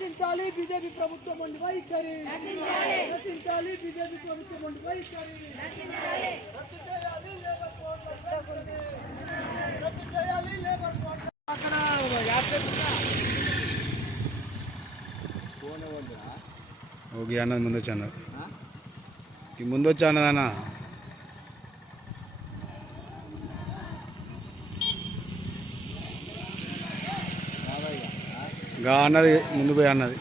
నశించాలి బీజేపీ ప్రభుత్వం ఉండి వైఖరి. నశించాలి బీజేపీ ప్రభుత్వం ఉండి వైఖరి. అక్కడ ఓకే అన్నది ముందు వచ్చి అన్నది ఈ ముందు వచ్చి అన్నది అన్న గా అన్నది ముందు పోయి అన్నది.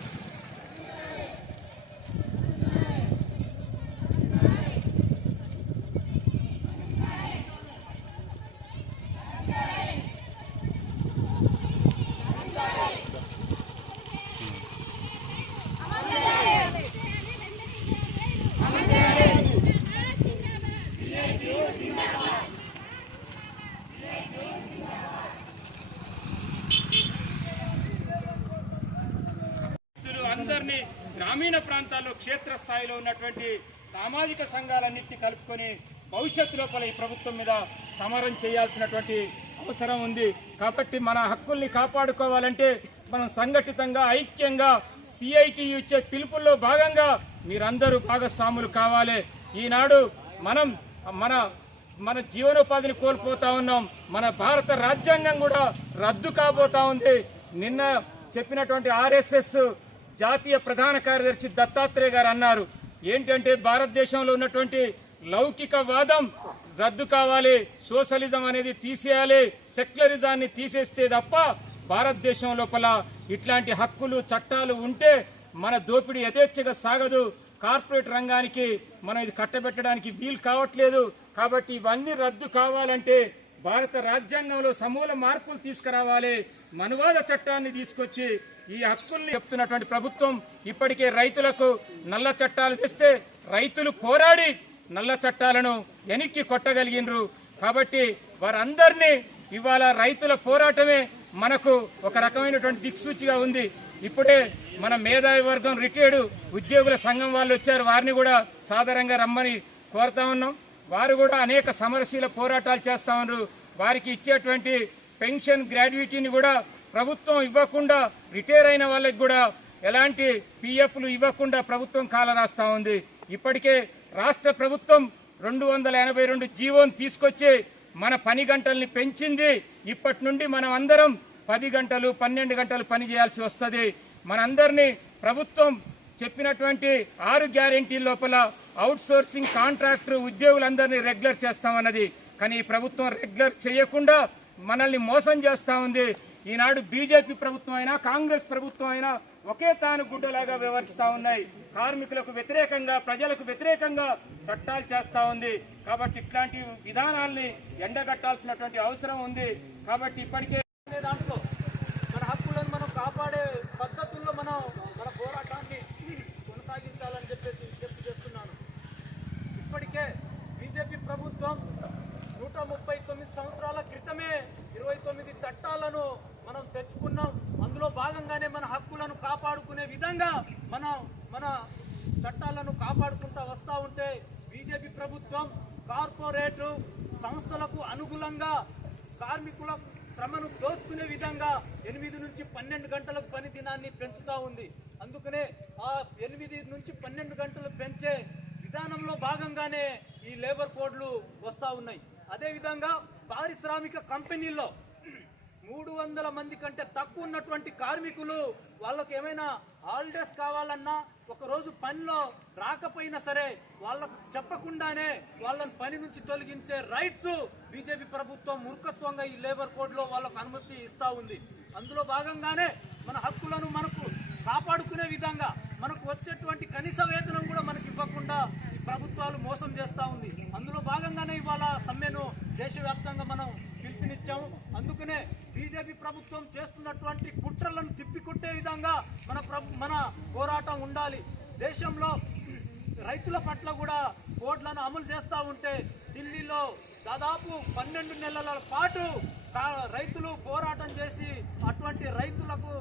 అందరినీ గ్రామీణ ప్రాంతాల్లో క్షేత్రస్థాయిలో ఉన్నటువంటి సామాజిక సంఘాలన్నింటినీ కలుపుకొని భవిష్యత్తు లోపల ఈ ప్రభుత్వం మీద సమరం చేయాల్సినటువంటి అవసరం ఉంది. కాబట్టి మన హక్కుల్ని కాపాడుకోవాలంటే మనం సంఘటితంగా ఐక్యంగా సిఐటి ఇచ్చే పిలుపుల్లో భాగంగా మీరందరూ భాగస్వాములు కావాలి. ఈనాడు మనం మన మన జీవనోపాధిని కోల్పోతా ఉన్నాం. మన భారత రాజ్యాంగం కూడా రద్దు కాబోతా ఉంది. నిన్న చెప్పినటువంటి ఆర్ఎస్ఎస్ జాతీయ ప్రధాన కార్యదర్శి దత్తాత్రేయ గారు అన్నారు. ఏంటంటే భారతదేశంలో ఉన్నటువంటి లౌకికవాదం రద్దు కావాలి సోషలిజం అనేది తీసేయాలి సెక్యులరిజాన్ని తీసేస్తే తప్ప భారతదేశం లోపల ఇట్లాంటి హక్కులు చట్టాలు ఉంటే మన దోపిడీ యథేచ్ఛగా సాగదు. కార్పొరేట్ రంగానికి మనం ఇది కట్టబెట్టడానికి వీలు కావట్లేదు. కాబట్టి ఇవన్నీ రద్దు కావాలంటే భారత రాజ్యాంగంలో సమూల మార్పులు తీసుకురావాలి. మనువాద చట్టాన్ని తీసుకొచ్చి ఈ హక్కుల్ని చెప్తున్నటువంటి ప్రభుత్వం ఇప్పటికే రైతులకు నల్ల చట్టాలు తెస్తే రైతులు పోరాడి నల్ల చట్టాలను వెనక్కి కొట్టగలిగినరు కాబట్టి వారందరినీ ఇవాళ రైతుల పోరాటమే మనకు ఒక రకమైనటువంటి దిక్సూచిగా ఉంది. ఇప్పుడే మన మేధావి వర్గం రిటైర్డ్ ఉద్యోగుల సంఘం వాళ్ళు వచ్చారు. వారిని కూడా సాధారణంగా రమ్మని కోరుతా ఉన్నాం. వారు కూడా అనేక సమరశీల పోరాటాలు చేస్తా ఉన్నారు. వారికి ఇచ్చేటువంటి పెన్షన్ గ్రాడ్యుయేటీని కూడా ప్రభుత్వం ఇవ్వకుండా రిటైర్ అయిన వాళ్ళకి కూడా ఎలాంటి పిఎఫ్లు ఇవ్వకుండా ప్రభుత్వం కాల రాస్తా ఉంది. ఇప్పటికే రాష్ట్ర ప్రభుత్వం రెండు వందల ఎనభై రెండు జీవోని తీసుకొచ్చి మన పని గంటల్ని పెంచింది. ఇప్పటి నుండి మనం అందరం పది గంటలు పన్నెండు గంటలు పని చేయాల్సి వస్తుంది. మనందరినీ ప్రభుత్వం చెప్పినటువంటి ఆరు గ్యారెంటీ లోపల అవుట్ సోర్సింగ్ కాంట్రాక్టర్ ఉద్యోగులందరినీ రెగ్యులర్ చేస్తామన్నది. కానీ ఈ ప్రభుత్వం రెగ్యులర్ చేయకుండా మనల్ని మోసం చేస్తా ఉంది. ఈనాడు బీజేపీ ప్రభుత్వం అయినా కాంగ్రెస్ ప్రభుత్వం అయినా ఒకే తాను గుడ్డలాగా వ్యవహరిస్తా ఉన్నాయి. కార్మికులకు వ్యతిరేకంగా ప్రజలకు వ్యతిరేకంగా చట్టాలు చేస్తా ఉంది. కాబట్టి ఇట్లాంటి విధానాల్ని ఎండగట్టాల్సినటువంటి అవసరం ఉంది. కాబట్టి ఇప్పటికే అనే దాంట్లో మన హక్కులను మనం కాపాడే పద్ధతుల్లో మనం మన పోరాటాన్ని కొనసాగించాలని చెప్పేసి విజ్ఞప్తి చేస్తున్నాను ఇప్పటికే బీజేపీ ప్రభుత్వం నూట ముప్పై తొమ్మిది సంవత్సరాల క్రితమే ఇరవై తొమ్మిది చట్టాలను మనం తెచ్చుకున్నాం అందులో భాగంగానే మన హక్కులను కాపాడుకునే విధంగా మనం మన చట్టాలను కాపాడుకుంటూ వస్తూ ఉంటే బీజేపీ ప్రభుత్వం కార్పొరేటు సంస్థలకు అనుగుణంగా కార్మికుల శ్రమను దోచుకునే విధంగా ఎనిమిది నుంచి పన్నెండు గంటలకు పని దినాన్ని పెంచుతూ ఉంది. అందుకనే ఆ ఎనిమిది నుంచి పన్నెండు గంటలు పెంచే విధానంలో భాగంగానే ఈ లేబర్ కోడ్లు వస్తూ ఉన్నాయి. అదేవిధంగా పారిశ్రామిక కంపెనీల్లో మూడు వందల మంది కంటే తక్కువ ఉన్నటువంటి కార్మికులు వాళ్ళకి ఏమైనా హాలిడేస్ కావాలన్నా ఒకరోజు పనిలో రాకపోయినా సరే వాళ్ళకు చెప్పకుండానే వాళ్ళని పని నుంచి తొలగించే రైట్స్ బీజేపీ ప్రభుత్వం మూర్ఖత్వంగా ఈ లేబర్ కోడ్లో వాళ్ళకు అనుమతి ఇస్తా ఉంది. అందులో భాగంగానే మన హక్కులను మనకు కాపాడుకునే విధంగా మనకు వచ్చేటువంటి కనీస వేతనం కూడా మనకి ఇవ్వకుండా ప్రభుత్వాలు మోసం చేస్తా ఉంది. అందులో భాగంగానే ఇవాళ సమ్మెను దేశవ్యాప్తంగా మనం పిలుపునిచ్చాము. అందుకనే బీజేపీ ప్రభుత్వం చేస్తున్నటువంటి కుట్రలను తిప్పికొట్టే విధంగా మన ప్రభు మన పోరాటం ఉండాలి. దేశంలో రైతుల పట్ల కూడా కోడ్లను అమలు చేస్తూ ఉంటే ఢిల్లీలో దాదాపు పన్నెండు నెలల పాటు కా- రైతులు పోరాటం చేసి అటువంటి రైతులకు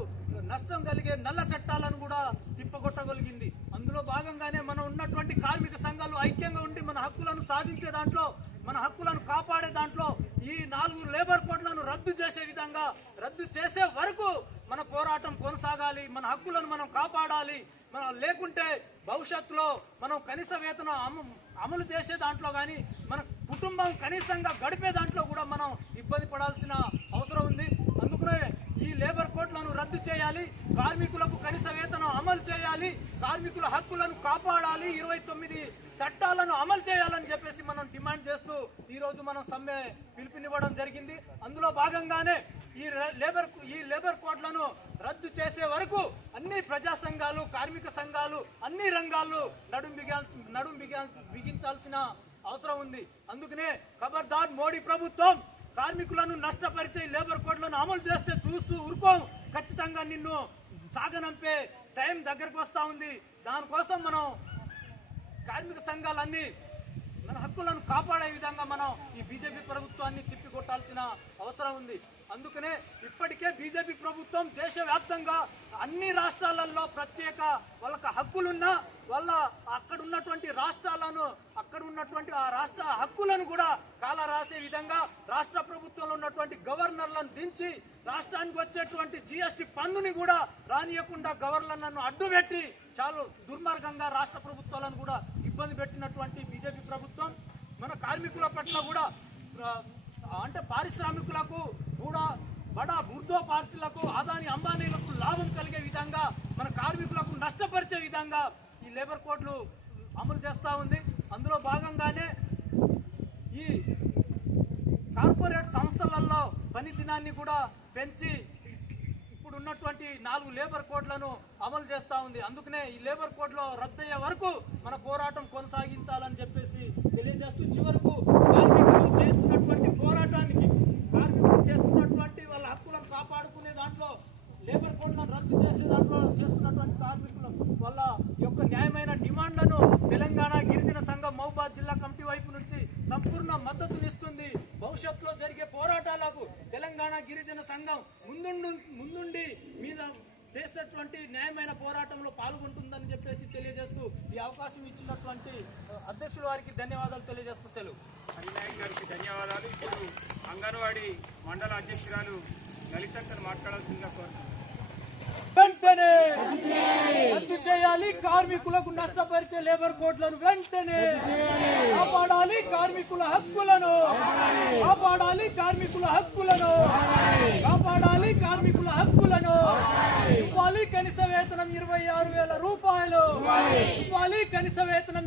నష్టం కలిగే నల్ల చట్టాలను కూడా తిప్పగొట్టగలిగింది. అందులో భాగంగానే మనం ఉన్నటువంటి కార్మిక సంఘాలు ఐక్యంగా ఉండి మన హక్కులను సాధించే దాంట్లో మన హక్కులను కాపాడే దాంట్లో ఈ నాలుగు లేబర్ కోడ్లను రద్దు చేసే విధంగా రద్దు చేసే వరకు మన పోరాటం కొనసాగాలి మన హక్కులను మనం కాపాడాలి. మనం లేకుంటే భవిష్యత్తులో మనం కనీస వేతనం అమలు చేసే దాంట్లో కానీ మన కుటుంబం కనీసంగా గడిపే దాంట్లో కూడా మనం ఇబ్బంది పడాల్సిన అవసరం ఉంది. అందుకనే ఈ లేబర్ కోడ్లను రద్దు చేయాలి. కార్మికులకు కనీస వేతనం అమలు చేయాలి. కార్మికుల హక్కులను కాపాడాలి. ఇరవై తొమ్మిది చట్టాలను అమలు చేయాలని చెప్పేసి మనం డిమాండ్ చేస్తూ ఈరోజు మనం సమ్మె పిలుపునివ్వడం జరిగింది. అందులో భాగంగానే ఈ లేబర్ ఈ లేబర్ కోడ్లను రద్దు చేసే వరకు అన్ని ప్రజా సంఘాలు కార్మిక సంఘాలు అన్ని రంగాల్లో నడుం బిగాల్సి నడుం బిగాల్సి బిగించాల్సిన అవసరం ఉంది. అందుకనే ఖబర్దార్ మోడీ ప్రభుత్వం కార్మికులను నష్టపరిచే లేబర్ కోడ్లను అమలు చేస్తే చూస్తూ ఊరుకోం. ఖచ్చితంగా నిన్ను సాగనంపే టైం దగ్గరకు వస్తా ఉంది. దానికోసం మనం కార్మిక సంఘాలన్నీ మన హక్కులను కాపాడే విధంగా మనం ఈ బీజేపీ ప్రభుత్వాన్ని తిప్పికొట్టాల్సిన అవసరం ఉంది. అందుకనే ఇప్పటికే బీజేపీ ప్రభుత్వం దేశవ్యాప్తంగా అన్ని రాష్ట్రాలలో ప్రత్యేక వాళ్ళకి హక్కులున్నా వాళ్ళ అక్కడ ఉన్నటువంటి రాష్ట్రాలను అక్కడ ఉన్నటువంటి ఆ రాష్ట్ర హక్కులను కూడా కాల రాసే విధంగా రాష్ట్ర ప్రభుత్వంలో ఉన్నటువంటి గవర్నర్లను దించి రాష్ట్రానికి వచ్చేటువంటి జిఎస్టి పన్నుని కూడా రానియకుండా గవర్నర్లను అడ్డుపెట్టి చాలా దుర్మార్గంగా రాష్ట్ర ప్రభుత్వాలను కూడా ఇబ్బంది పెట్టినటువంటి బీజేపీ ప్రభుత్వం. మన కార్మికుల పట్ల కూడా అంటే పారిశ్రామికులకు కూడా బడా బుర్దో పార్టీలకు ఆదాని అంబానీలకు లాభం కలిగే విధంగా మన కార్మికులకు నష్టపరిచే విధంగా ఈ లేబర్ కోడ్లు అమలు చేస్తూ ఉంది. అందులో భాగంగానే ఈ కార్పొరేట్ సంస్థలలో పని దినాన్ని కూడా పెంచి ఇప్పుడు ఉన్నటువంటి నాలుగు లేబర్ కోడ్లను అమలు చేస్తూ ఉంది. అందుకనే ఈ లేబర్ కోడ్లో రద్దయ్యే వరకు మన పోరాటం కొనసాగించాలని చెప్పేసి తెలియజేస్తూ చివరకు కార్మికులు చేస్తున్నటువంటి పోరాటం కార్మికులు చేస్తున్నటువంటి వాళ్ళ హక్కులను కాపాడుకునే దాంట్లో లేబర్ కోడ్లను రద్దు చేసే దాంట్లో చేస్తున్నటువంటి కార్మికుల వల్ల యొక్క న్యాయమైన డిమాండ్లను తెలంగాణ గిరిజన సంఘం మహబాద్ జిల్లా కమిటీ వైపు నుంచి సంపూర్ణ మద్దతునిస్తుంది. భవిష్యత్తులో జరిగే పోరాటాలకు తెలంగాణ గిరిజన సంఘం ముందుండు ముందుండి మీద చేసినటువంటి న్యాయమైన పోరాటంలో పాల్గొంటుందని చెప్పేసి తెలియజేస్తూ ఈ అవకాశం ఇచ్చినటువంటి అధ్యక్షుల వారికి ధన్యవాదాలు తెలియజేస్తూ సెలవు. హరినాయక్ గారికి ధన్యవాదాలు. ఇప్పుడు అంగన్వాడీ మండల అధ్యక్షురాలు లలితక్కను మాట్లాడాల్సిందిగా కోరుతున్నాను. వెంటనే! రద్దు చేయాలి. కార్మికులకు నష్టపరిచే లేబర్ కోడ్లను వెంటనే కాపాడాలి. కార్మికుల హక్కులను కాపాడాలి. కార్మికుల హక్కులను కాపాడాలి. కార్మికుల హక్కులను ఇవ్వాలి. కనీస వేతనం ఇరవై ఆరు వేల రూపాయలు ఇవ్వాలి. కనీస వేతనం